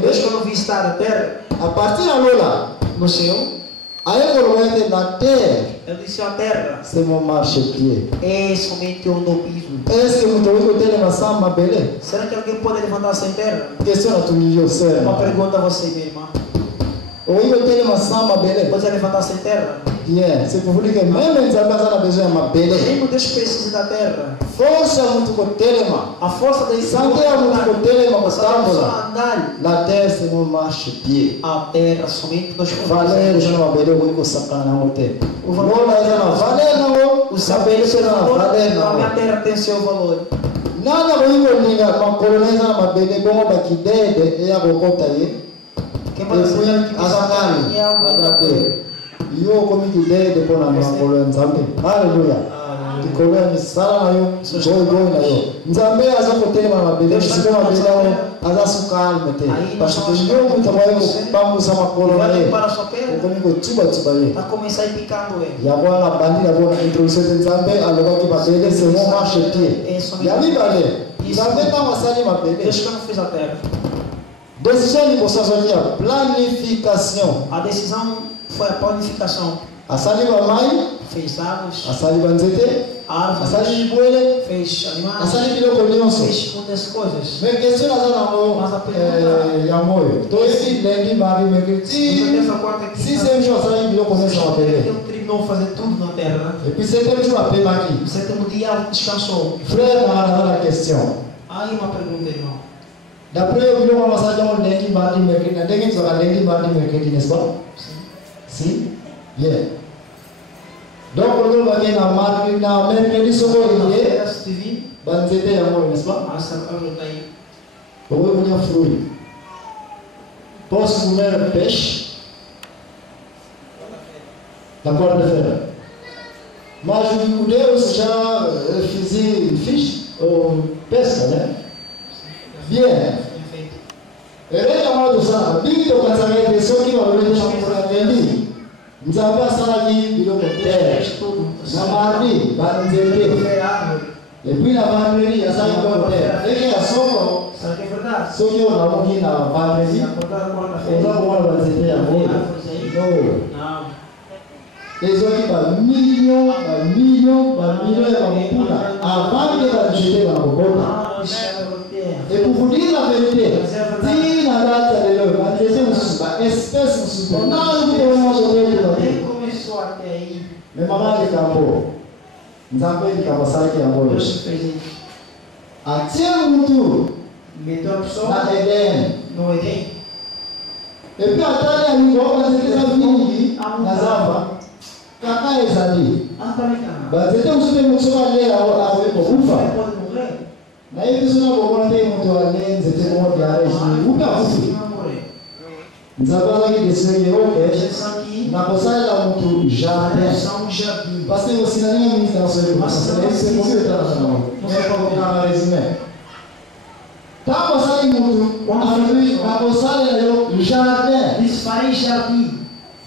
Deus quando visitar a terra, a partir de lá, no céu, na terra, ele disse a terra c'est mon marchepied. é somente onde eu piso. Est-ce que vous avez uma samba belé? Será que alguém pode levantar-se em terra? Question à tout milieu, sœur. Uma pergunta a você, minha irmã. Ou eu tenho uma samba belé? Pode levantar-se em terra? Bien, c'est pour vous dire que même les Zambia ont besoin de ma belé. Mesmo Deus precisa da terra. Força muito com telema. A força da Sangue é muito com telema, com só andar. La terre c'est mon marchepied. A terra somente nós Valeu, já não belé, eu vou sacar na hotel. O valor é na valeu não. O saber é na valeu não. A minha terra tem seu valor. Nada vai liga com coloniza na belé como daqui dede é a bocota aí. Quem pode ser asakani adate. Yo como que dede por na mangolo nzambe. Hallelujah. Dikoloya misala nayo, joy na yo. Nzambe azakotema na belé, siko na belé azasuka mete. Parce que yo mutabayo bambu sama colonize. Como que tuba ye. Tá começar picando ele. Ya bwana bandi ya bwana introduction de Nzambe aloka ki babele c'est mon marchepied. Ya bibale. Nzambe na wasali mabele. Deus quando fez a terra. Decisão de vocês a planificação. A decisão foi a planificação. A saliva mai fez árvores. A saliva nzete. Árvores. A saliva buele. Fez animais. A saliva biloko nyonso. Fez muitas coisas. Mais question na zana ya moyo. To esse lendi mari mercredi. Si c'est jour ça il biloko nyonso na pele. Ele terminou fazer tudo na terra. Et puis c'était jour après maki. O sétimo dia descansou. Frère na question. Aí uma pergunta, irmão. D'après le biloko na saliva lendi mari mercredi. Na dengue zo lendi mari mercredi, n'est-ce pas? Si. Bien. Donc, on va aller dans le mercredi, ce qu'on est, banzete ya moyo, n'est-ce pas? On va venir fruit. Poste vous mettre pêche. D'accord de faire. Moi, je vous dis aussi, j'ai faisais une fiche au pesque, hein? Bien. Et là, tout ça, vite, on va s'arrêter des choses qui vont venir pour la vie. Nzambe asalaki biloko terre na mardi banzete et puis na vendredi asalaki biloko terre eke ya soko soki oyo namoki na vendredi eza komona banzete yango ezwaki bamillion ya bamokula avant ke banzete banakokota. Et pour vous dire la vérité, si la date de l'heure, la deuxième espèce, on a mais maman est campo. Nous avons dit qu'à Massaki à Molo. À Tiens-Moutou, à Eden. Et puis à Tania, nous avons dit à Zamba. Kaka ezali. Bazete usube musoma le awe kufa. Na hivi sina kuona tena mtu alenze tena moja areshi. Utafuti. Nzabala ki desenge yote. Na kosala mtu jardin. Parce que aussi la ligne dans ce lieu. C'est pour ça que nous pas dans le résumé. Ta kosala mtu anarudi na kosala le jardin. Disparaît jardin.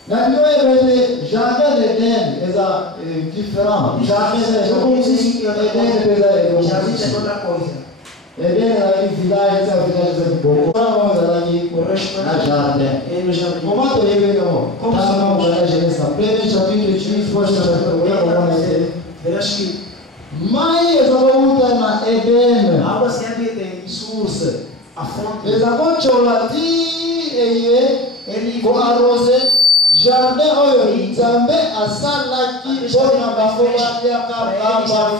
La Bible est jardin d'Éden est différent. Jardin c'est outra coisa. Éden é um village, é um village de boa. Vamos ali na jardin. Como tu lembra não? Como se não vai Gênesis? Primeiro chapitre 3, first chapter. Verás que mais essa luta na Éden. A água sempre tem source, a fonte. Eles aconteram ele com arrozer. Jardin oyo Nzambe asalaki bona bango baliaka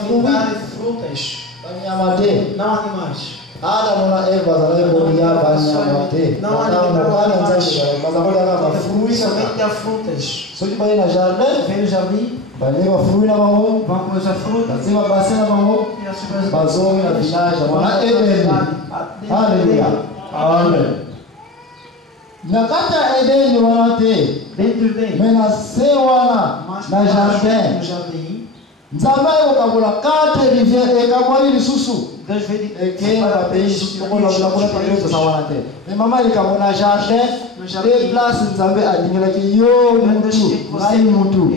frutas banyama te não animais. Adamu na Eva bazalaki kolia banyama te não animais bazalaka frutas somente a frutas. Soki baye na jardin vem no jardim baleka fruit na bango vão comer a fruta bazima bassin na bango bazomi na village na Eden. Haleluya. Amen. Na kata Eden wana te dentro dele. Mais nasceu wana na jardin. Nzambe okabola 4 rivières ekabwali lisusu. Deus veio que na peixe como lá para Deus essa wana te. Mais maman ekabo na jardin. De place Nzambe adingela ki yo mutu, ngai mutu.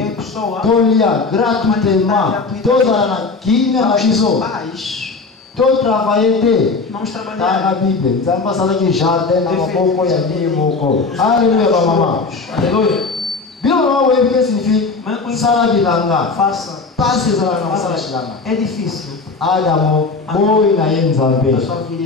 Tolia gratuitement. Toza na kinga na biso. to travailler te. Vamos Ta trabalhar. na Bíblia. Nzamba sala que jardim na maboko ya ni moko. Aleluia mama. Aleluia. Bila mama wewe que significa sala bilanga. Faça. Pasi sala na sala shilanga. É difícil. Adamo boy na yenzambe.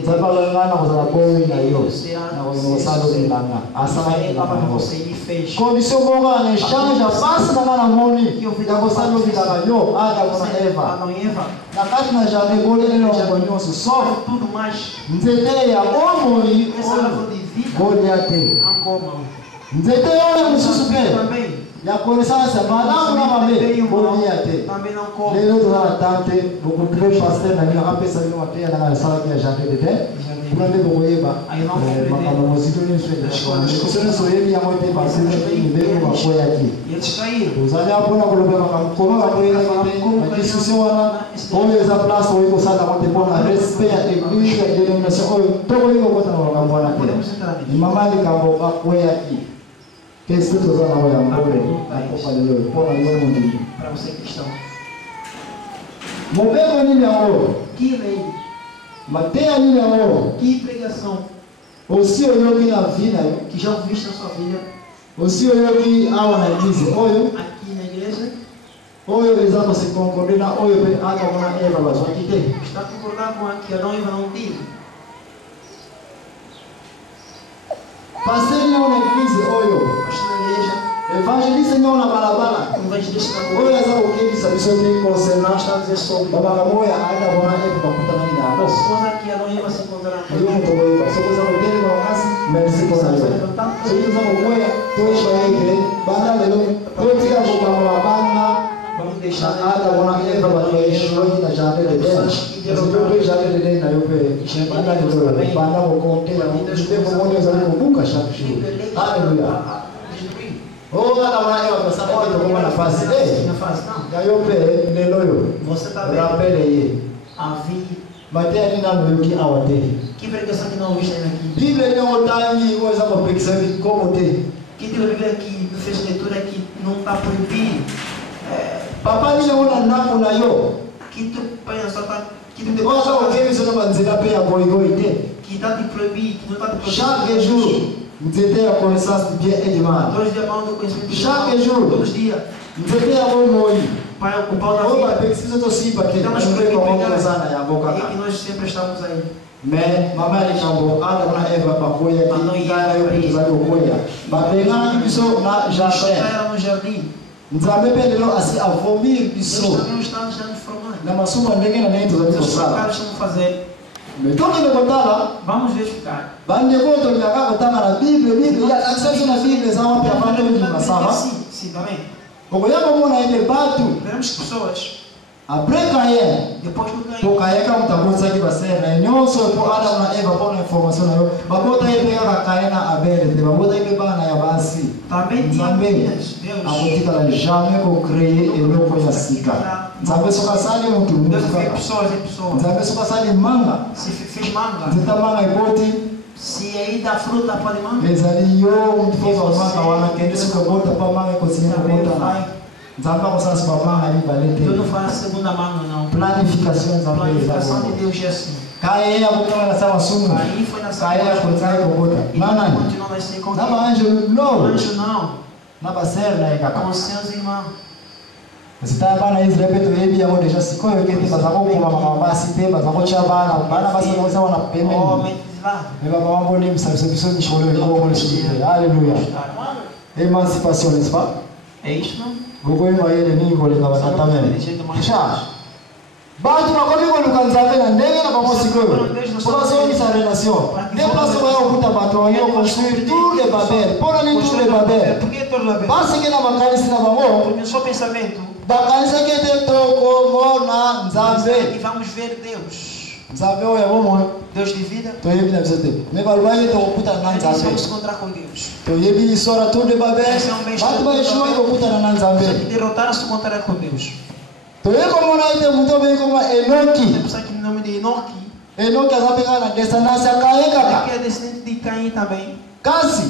Zabalanga na sala boy na yo. Na ko sala bilanga. Asala Para bilanga. você ele fez. Condição boa ne chanja pasi na na moni. Ya ko sala bilanga yo. Adamo na Eva. Adão e Eva. Na kati na jardim bole ne no konyoso so. Tudo mais. Nzete ya omoni Essa árvore de vida. Goliate. Não comam. Nzete yo mususu pe. Também. Ya kuonesana madamu na mame Goliate. Também não comam. Lelo tuna tante bukutwe pastor na mina kapesa bino matea na sala ya jardim de te. Kuna boko yeba. Makano mozito ni shwe. Kusema soyebi ya mote pastor ni mbele wa koya ki. Eles caíram. Uzali hapo na kulobe makamkono na koya na discussion wana. Oyo za place oyo sana mote pona respect ya église ya denomination oyo toko yiko kota na wakamwana te. Ni mamali kambo ba koya ki. Esse tu usa na olha amor, na copa de luz, põe no mundo. Para você cristão. Movendo ni amor, Que lei. mantenha ni amor. Que pregação. O senhor yogi na vida, Que já ouviste na sua vida. o senhor yogi awa na igreja, oyo, Aqui na igreja. oyo exato se concordar na oyo pe aka wana Eva mas aqui tem. Está concordando com a que Adão e Eva não tinham. Pastor não na igreja, oyo. Pastor na igreja. Evangelista não na balabala. Evangelista na Oyo rua. eza o que diz a pessoa tem concernar. Está a dizer sobre. Baba kamoya aka wana Eva bakuta na nina. As coisas que Adão e Eva se encontraram. Oyo mtu oyo, so koza ko dele kwa kasi, merci kwa nayo. So hizo za moya, toisha yake, banda lelo, totia kwa kwa banda. Vamos deixar Ada wana Eva batwaishoi na jade de dele. So yope jade de dele na yope. Banda lelo, banda ko konte na mbe ko moyo za kubuka shakushu. Haleluya. Oh, ada wana Eva kwa sababu kwa nafasi. Na fase, não. Ya yope lelo yo. Você está vendo Rapele ye. a vida. Batea ni nanu yoki awate. Que pregação que não ouviste ainda aqui? Bíblia ni otangi uweza kwa pekisa como te. Que tem a Bíblia que não fez leitura que não está proibido. Papa ni ona napo na yo. Que tu pensa, tá? Que tu Oza okemi sono banzela pe ya goigoi te. que está te proibido, que não está te proibido. Chaque jour, nzete ya connaissance de bien et du mal. Todos os dias vão do conhecimento de Chaque Deus. jour. Todos os dias. Nzete ya moi. Para o pau da Oba vida. pekisa to sipa ke. Estamos Nzete aqui kwa pegar. moko sana ya boka. E que nós sempre estamos aí. Me mama ni chambo ada na Eva bakoya ki kana yo kutu za koya. Ba pengana biso na Já jardin. era no jardim. Nzambe pe lelo asi avomir Deus biso. também está já nos formando. Na masuma ndenge na nento za Deus biso os sala. caras estão fazendo. Metoki nekotala Vamos verificar. bande koto nyaka kotanga na Biblia ya access na Biblia za wapi apande ni masaba. Sim, também. Okoyako mona ile batu Veremos pessoas. après Caïn Depois do to ganho. Caïn kama mtabonza ki basera nyonso to Adam na Eva pona information nayo bakota ile kaka Caïn na Abel te bakota ile bana ya basi Também tinha Nzambe meninas. Deus. akotika la jamais ko créer eloko ya sika Nzambe soka sali mutu Deus fez mutu pessoas em pessoas. Nzambe soka sali manga Se fez manga. nzita manga ikoti Se aí dá fruta, pode manga. ezali yo mutu fo manga wana kende soka bota pa manga kosinga Também bota não na vai. Nzambe akosansi pa manga ni balete Deus não faz a segunda manga, não. planification A Nzambe planificação de ezali Deus é assim. Caïn akokana na sama sumu Aí foi na Caïn akotsai kobota E nana continua a nascer com na quem? baanjo no Anjo não. na basera na Com ekaka seus irmãos. zitaya bana Israel peto yebi yango deja sikoyo kete bazako koma mabasi te bazako tia bana basi bakosa wana pembeni Homem de lá. me baba mambo ni msabiso biso ni sholo ni bongo ni sholo haleluya émancipation n'est-ce pas É isso, não? gogo ima yele ni ngole ka batata meme sha bantu bakomi koluka nzambe na ndenge na bango sikoyo bazongisa relation nde place oyo okuta bato oyo construire tout le babel mpona nini tout le babel Por que todo Babel? parce que na makanisi na bango Porque no seu pensamento. bakanisaki ete tokomona E nzambe vamos ver Deus. nzambe oyo bomona Deus de vida. toyebi na biso te me balobaki ete kokutana na Aí nós nzambe vamos se encontrar com Deus. toyebi histoire tour de babel bato baeshuaki kokutana na Se nzambe derrotaram, se encontrará com Deus. toye komona ete moto obengi koma enoki Pensar que no nome de Enoque, enoki aza mpe kaka na descendance ya kaye kaka que é descendente de Caim também. kasi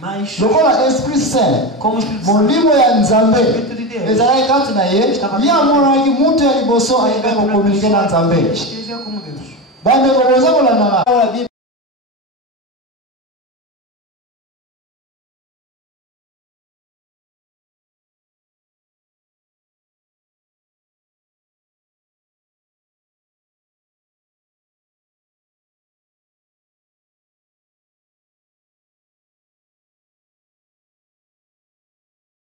Mas, lokola esprit saint como o Espírito Santo, molimo ya nzambe Espírito de Deus, ezalaki kati na ye ye amonaki mutu ya liboso ayebaki kokomunike na nzambe escreveu como Deus. Bande ko boza kolanda